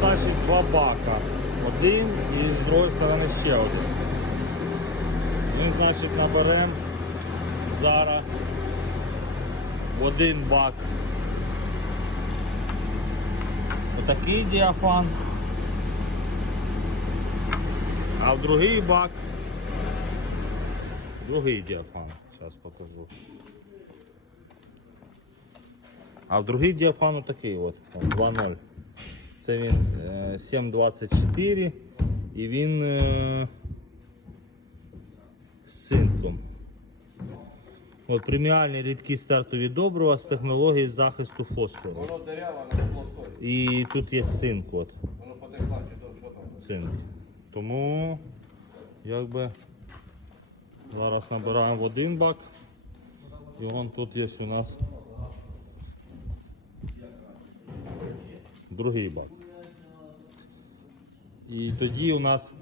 значить два бака. Один і з другої сторони ще один. Ми, значить, наберемо зараз один бак. Отакий діафан. А в другий бак другий діафан. Зараз покажу. А в другий діафан отакий от, от 2.0. Це він е, 7.24 і він е, з цинком. От преміальні рідкі стартові добрива з технології захисту фосфору. Воно дереве, не було. І тут є цинк. От. Воно потекла, чи то що там? цинк. Тому якби зараз набираємо в один бак. І вон тут є у нас другий бак. І тоді у нас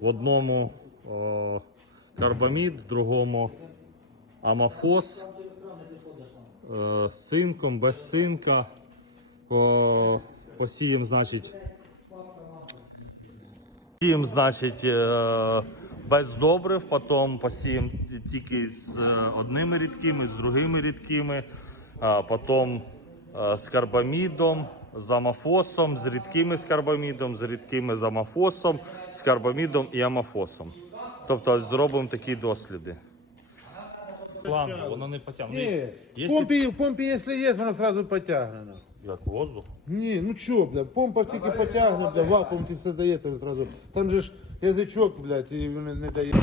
в одному о, карбамід, в другому амофос е, з цинком, без цинка. По, посіємо, значить, Посіємо, значить, е, без добрив, потім посіємо тільки з е, одними рідкими, з другими рідкими, а потім е, з карбамідом, з амофосом, з рідкими з карбамідом, з рідкими з амофосом, з карбамідом і амофосом. Тобто зробимо такі досліди. План, воно не потягне. Не, в Якщо- помпе, в помпе, если есть, она сразу потягнена. Як воздух. Ні, ну чо, бля, помпа тільки потягне, бля, вакуум ти все здається сразу. Там же ж язичок, блядь, і він не дає.